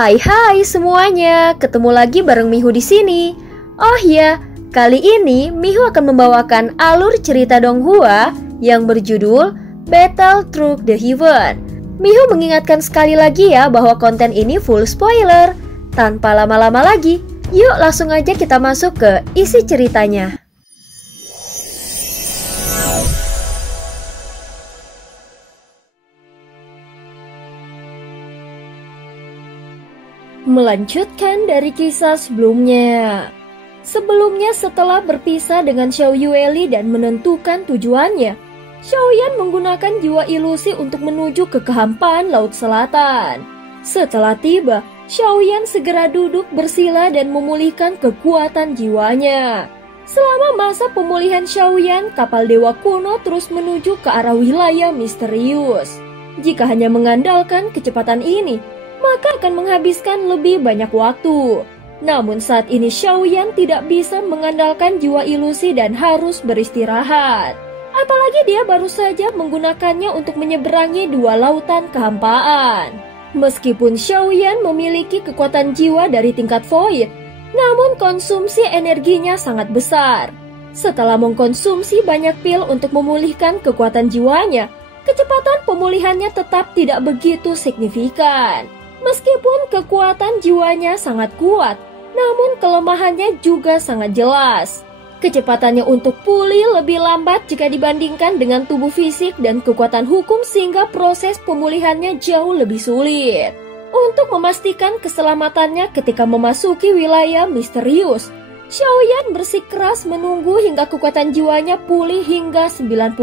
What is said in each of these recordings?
Hai semuanya, ketemu lagi bareng Mihu di sini. Oh ya, kali ini Mihu akan membawakan alur cerita Donghua yang berjudul Battle Through the Heaven. Mihu mengingatkan sekali lagi ya bahwa konten ini full spoiler. Tanpa lama-lama lagi, yuk langsung aja kita masuk ke isi ceritanya. Melanjutkan dari kisah sebelumnya. Sebelumnya setelah berpisah dengan Xiao Yueli dan menentukan tujuannya, Xiaoyan menggunakan jiwa ilusi untuk menuju ke kehampaan Laut Selatan. Setelah tiba, Xiaoyan segera duduk bersila dan memulihkan kekuatan jiwanya. Selama masa pemulihan Xiaoyan, kapal dewa kuno terus menuju ke arah wilayah misterius. Jika hanya mengandalkan kecepatan ini, maka akan menghabiskan lebih banyak waktu. Namun saat ini Xiaoyan tidak bisa mengandalkan jiwa ilusi dan harus beristirahat. Apalagi dia baru saja menggunakannya untuk menyeberangi dua lautan kehampaan. Meskipun Xiaoyan memiliki kekuatan jiwa dari tingkat void, namun konsumsi energinya sangat besar. Setelah mengkonsumsi banyak pil untuk memulihkan kekuatan jiwanya, kecepatan pemulihannya tetap tidak begitu signifikan. Meskipun kekuatan jiwanya sangat kuat, namun kelemahannya juga sangat jelas. Kecepatannya untuk pulih lebih lambat jika dibandingkan dengan tubuh fisik dan kekuatan hukum sehingga proses pemulihannya jauh lebih sulit. Untuk memastikan keselamatannya ketika memasuki wilayah misterius, Xiaoyan bersikeras menunggu hingga kekuatan jiwanya pulih hingga 90%.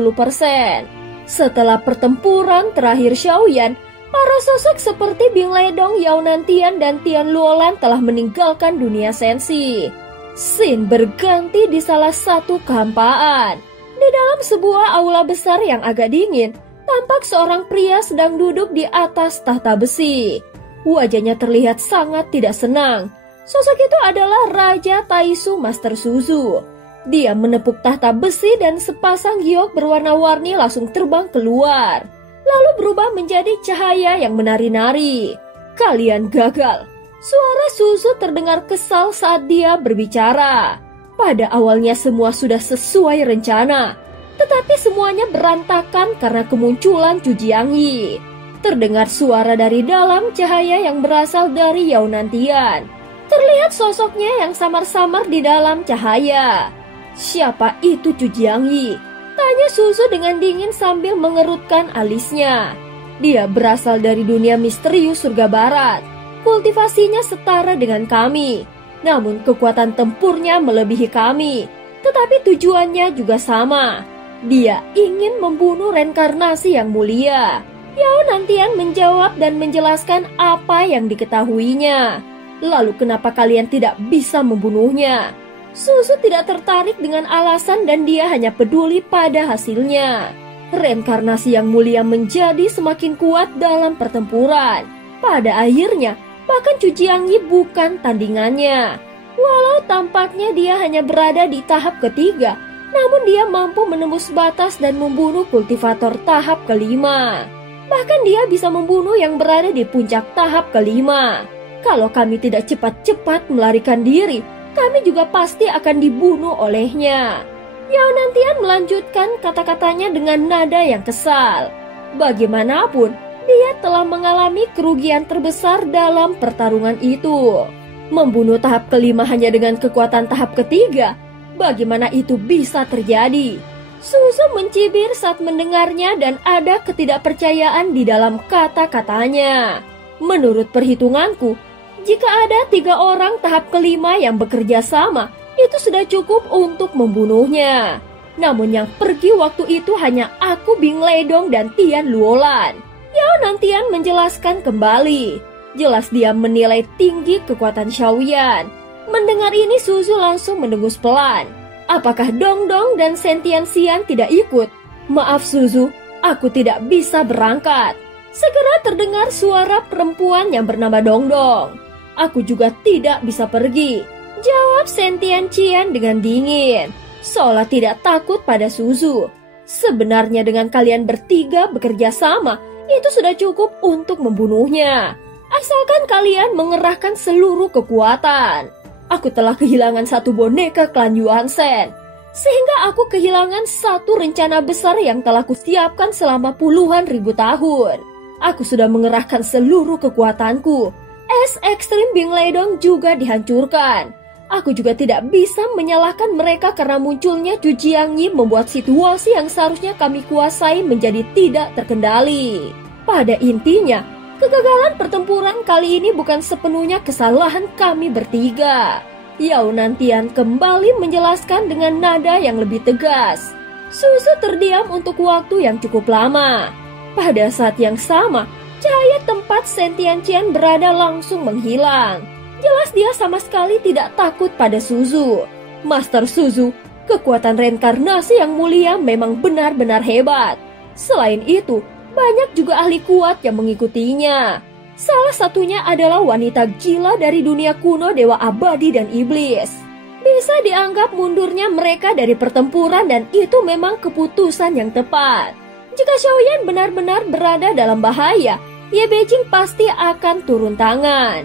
Setelah pertempuran terakhir Xiaoyan, para sosok seperti Bing Ledong, Yao Nantian, dan Tian Luolan telah meninggalkan dunia sensi. Scene berganti di salah satu kehampaan. Di dalam sebuah aula besar yang agak dingin, tampak seorang pria sedang duduk di atas tahta besi. Wajahnya terlihat sangat tidak senang. Sosok itu adalah Raja Taisu Master Suzu. Dia menepuk tahta besi dan sepasang giok berwarna-warni langsung terbang keluar, lalu berubah menjadi cahaya yang menari-nari. Kalian gagal. Suara Suzu terdengar kesal saat dia berbicara. Pada awalnya semua sudah sesuai rencana, tetapi semuanya berantakan karena kemunculan Zhu Jiangyi. Terdengar suara dari dalam cahaya yang berasal dari Yao Nantian. Terlihat sosoknya yang samar-samar di dalam cahaya. Siapa itu Zhu Jiangyi? Tanya Suzu dengan dingin sambil mengerutkan alisnya. Dia berasal dari dunia misterius surga barat. Kultivasinya setara dengan kami. Namun kekuatan tempurnya melebihi kami. Tetapi tujuannya juga sama. Dia ingin membunuh reinkarnasi yang mulia. Yao Nantian menjawab dan menjelaskan apa yang diketahuinya. Lalu kenapa kalian tidak bisa membunuhnya? Suzu tidak tertarik dengan alasan dan dia hanya peduli pada hasilnya. Reinkarnasi yang mulia menjadi semakin kuat dalam pertempuran. Pada akhirnya, bahkan Zhu Jiangyi bukan tandingannya. Walau tampaknya dia hanya berada di tahap ketiga, namun dia mampu menembus batas dan membunuh kultivator tahap kelima. Bahkan dia bisa membunuh yang berada di puncak tahap kelima. Kalau kami tidak cepat-cepat melarikan diri, kami juga pasti akan dibunuh olehnya. Yao Nantian melanjutkan kata-katanya dengan nada yang kesal. Bagaimanapun, dia telah mengalami kerugian terbesar dalam pertarungan itu. Membunuh tahap kelima hanya dengan kekuatan tahap ketiga. Bagaimana itu bisa terjadi? Suzu mencibir saat mendengarnya dan ada ketidakpercayaan di dalam kata-katanya. Menurut perhitunganku, jika ada 3 orang tahap kelima yang bekerja sama, itu sudah cukup untuk membunuhnya. Namun yang pergi waktu itu hanya aku, Bing Ledong, dan Tian Luolan. Yao Nantian menjelaskan kembali. Jelas dia menilai tinggi kekuatan Xiaoyan. Mendengar ini Suzu langsung mendengus pelan. Apakah Dongdong dan Sentian Xian tidak ikut? Maaf Suzu, aku tidak bisa berangkat. Segera terdengar suara perempuan yang bernama Dongdong. Aku juga tidak bisa pergi, jawab Sentian Xian dengan dingin, seolah tidak takut pada Suzu. Sebenarnya dengan kalian bertiga bekerja sama, itu sudah cukup untuk membunuhnya. Asalkan kalian mengerahkan seluruh kekuatan. Aku telah kehilangan satu boneka klan Yuansen, sehingga aku kehilangan satu rencana besar yang telah kusiapkan selama puluhan ribu tahun. Aku sudah mengerahkan seluruh kekuatanku. Es ekstrim Bing Ledong juga dihancurkan. Aku juga tidak bisa menyalahkan mereka karena munculnya Zhu Jiangyi membuat situasi yang seharusnya kami kuasai menjadi tidak terkendali. Pada intinya, kegagalan pertempuran kali ini bukan sepenuhnya kesalahan kami bertiga. Yao Nantian kembali menjelaskan dengan nada yang lebih tegas. Susu terdiam untuk waktu yang cukup lama. Pada saat yang sama, cahaya tempat Shen Tianqian berada langsung menghilang. Jelas dia sama sekali tidak takut pada Suzu. Master Suzu, kekuatan reinkarnasi yang mulia memang benar-benar hebat. Selain itu, banyak juga ahli kuat yang mengikutinya. Salah satunya adalah wanita gila dari dunia kuno Dewa Abadi dan Iblis. Bisa dianggap mundurnya mereka dari pertempuran dan itu memang keputusan yang tepat. Jika Xiaoyan benar-benar berada dalam bahaya, Ye Beijing pasti akan turun tangan.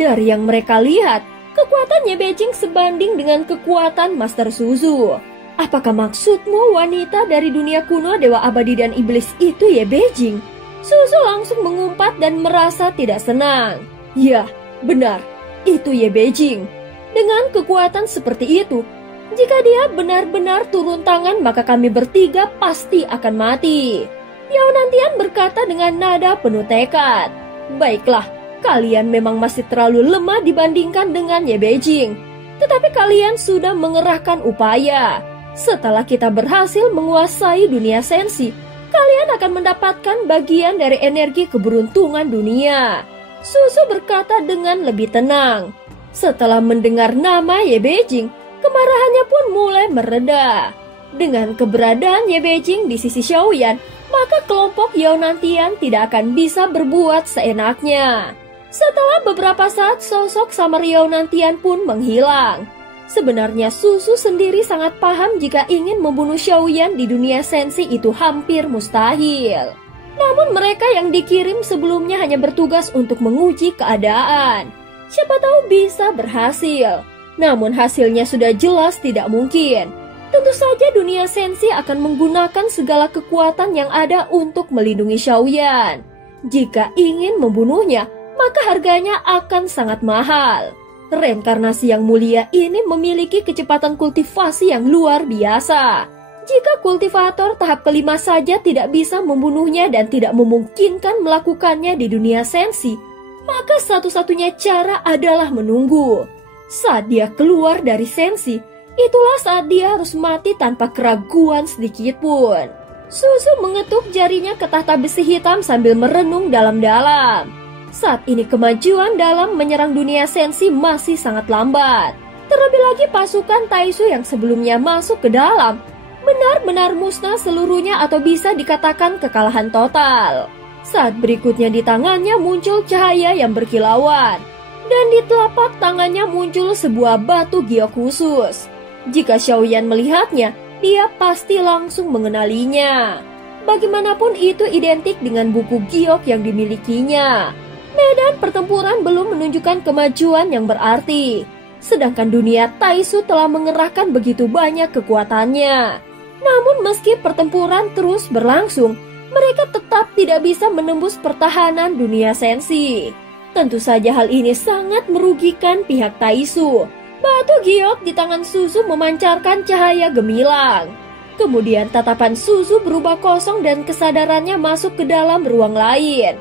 Dari yang mereka lihat, kekuatan Ye Beijing sebanding dengan kekuatan Master Suzu. Apakah maksudmu wanita dari dunia kuno Dewa Abadi dan Iblis itu Ye Beijing? Suzu langsung mengumpat dan merasa tidak senang. Ya, benar, itu Ye Beijing. Dengan kekuatan seperti itu, jika dia benar-benar turun tangan maka kami bertiga pasti akan mati. Yao Nantian berkata dengan nada penuh tekad. Baiklah, kalian memang masih terlalu lemah dibandingkan dengan Ye Beijing. Tetapi kalian sudah mengerahkan upaya. Setelah kita berhasil menguasai dunia sensi, kalian akan mendapatkan bagian dari energi keberuntungan dunia. Suzu berkata dengan lebih tenang. Setelah mendengar nama Ye Beijing, kemarahannya pun mulai mereda. Dengan keberadaan Ye Beijing di sisi Xiaoyan, maka kelompok Yao Nantian tidak akan bisa berbuat seenaknya. Setelah beberapa saat, sosok samar Yao Nantian pun menghilang. Sebenarnya Suzu sendiri sangat paham jika ingin membunuh Xiaoyan di dunia sensi itu hampir mustahil. Namun mereka yang dikirim sebelumnya hanya bertugas untuk menguji keadaan. Siapa tahu bisa berhasil. Namun hasilnya sudah jelas tidak mungkin. Tentu saja dunia sensi akan menggunakan segala kekuatan yang ada untuk melindungi Xiaoyan. Jika ingin membunuhnya, maka harganya akan sangat mahal. Reinkarnasi yang mulia ini memiliki kecepatan kultivasi yang luar biasa. Jika kultivator tahap kelima saja tidak bisa membunuhnya dan tidak memungkinkan melakukannya di dunia sensi, maka satu-satunya cara adalah menunggu. Saat dia keluar dari sensi, itulah saat dia harus mati tanpa keraguan sedikit pun. Suzu mengetuk jarinya ke tahta besi hitam sambil merenung dalam-dalam. Saat ini kemajuan dalam menyerang dunia sensi masih sangat lambat. Terlebih lagi pasukan Taisu yang sebelumnya masuk ke dalam benar-benar musnah seluruhnya atau bisa dikatakan kekalahan total. Saat berikutnya di tangannya muncul cahaya yang berkilauan dan di telapak tangannya muncul sebuah batu giok khusus. Jika Xiaoyan melihatnya, dia pasti langsung mengenalinya. Bagaimanapun itu identik dengan buku giok yang dimilikinya. Medan pertempuran belum menunjukkan kemajuan yang berarti, sedangkan dunia Taisu telah mengerahkan begitu banyak kekuatannya. Namun meski pertempuran terus berlangsung, mereka tetap tidak bisa menembus pertahanan dunia sensi. Tentu saja hal ini sangat merugikan pihak Taisu. Batu giok di tangan Suzu memancarkan cahaya gemilang. Kemudian tatapan Suzu berubah kosong dan kesadarannya masuk ke dalam ruang lain.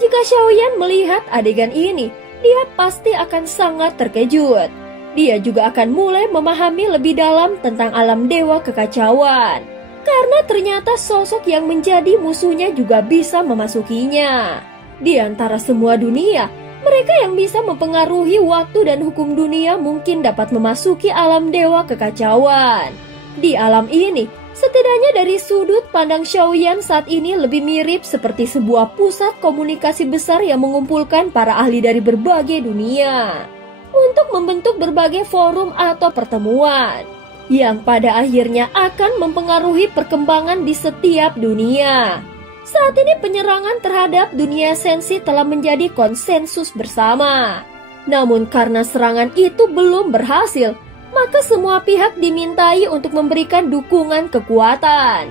Jika Xiaoyan melihat adegan ini, dia pasti akan sangat terkejut. Dia juga akan mulai memahami lebih dalam tentang alam dewa kekacauan. Karena ternyata sosok yang menjadi musuhnya juga bisa memasukinya. Di antara semua dunia, mereka yang bisa mempengaruhi waktu dan hukum dunia mungkin dapat memasuki alam dewa kekacauan. Di alam ini, setidaknya dari sudut pandang Xiaoyan saat ini lebih mirip seperti sebuah pusat komunikasi besar yang mengumpulkan para ahli dari berbagai dunia untuk membentuk berbagai forum atau pertemuan yang pada akhirnya akan mempengaruhi perkembangan di setiap dunia. Saat ini penyerangan terhadap dunia sensi telah menjadi konsensus bersama. Namun karena serangan itu belum berhasil, maka semua pihak dimintai untuk memberikan dukungan kekuatan.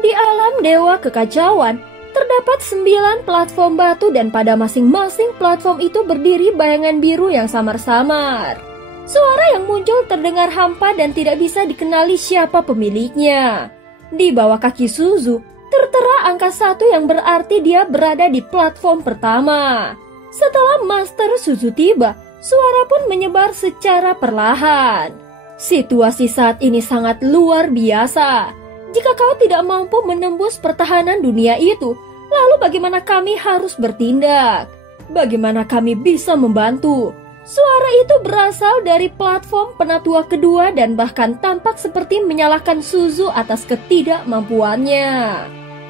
Di alam dewa kekacauan, terdapat 9 platform batu dan pada masing-masing platform itu berdiri bayangan biru yang samar-samar. Suara yang muncul terdengar hampa dan tidak bisa dikenali siapa pemiliknya. Di bawah kaki Suzu, tertera angka 1 yang berarti dia berada di platform pertama. Setelah Master Suzu tiba, suara pun menyebar secara perlahan. Situasi saat ini sangat luar biasa. Jika kau tidak mampu menembus pertahanan dunia itu, lalu bagaimana kami harus bertindak? Bagaimana kami bisa membantu? Suara itu berasal dari platform penatua kedua dan bahkan tampak seperti menyalahkan Suzu atas ketidakmampuannya.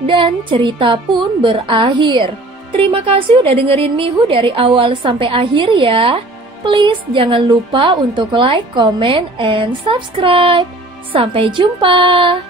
Dan cerita pun berakhir. Terima kasih udah dengerin Mihu dari awal sampai akhir ya. Please jangan lupa untuk like, comment, and subscribe. Sampai jumpa.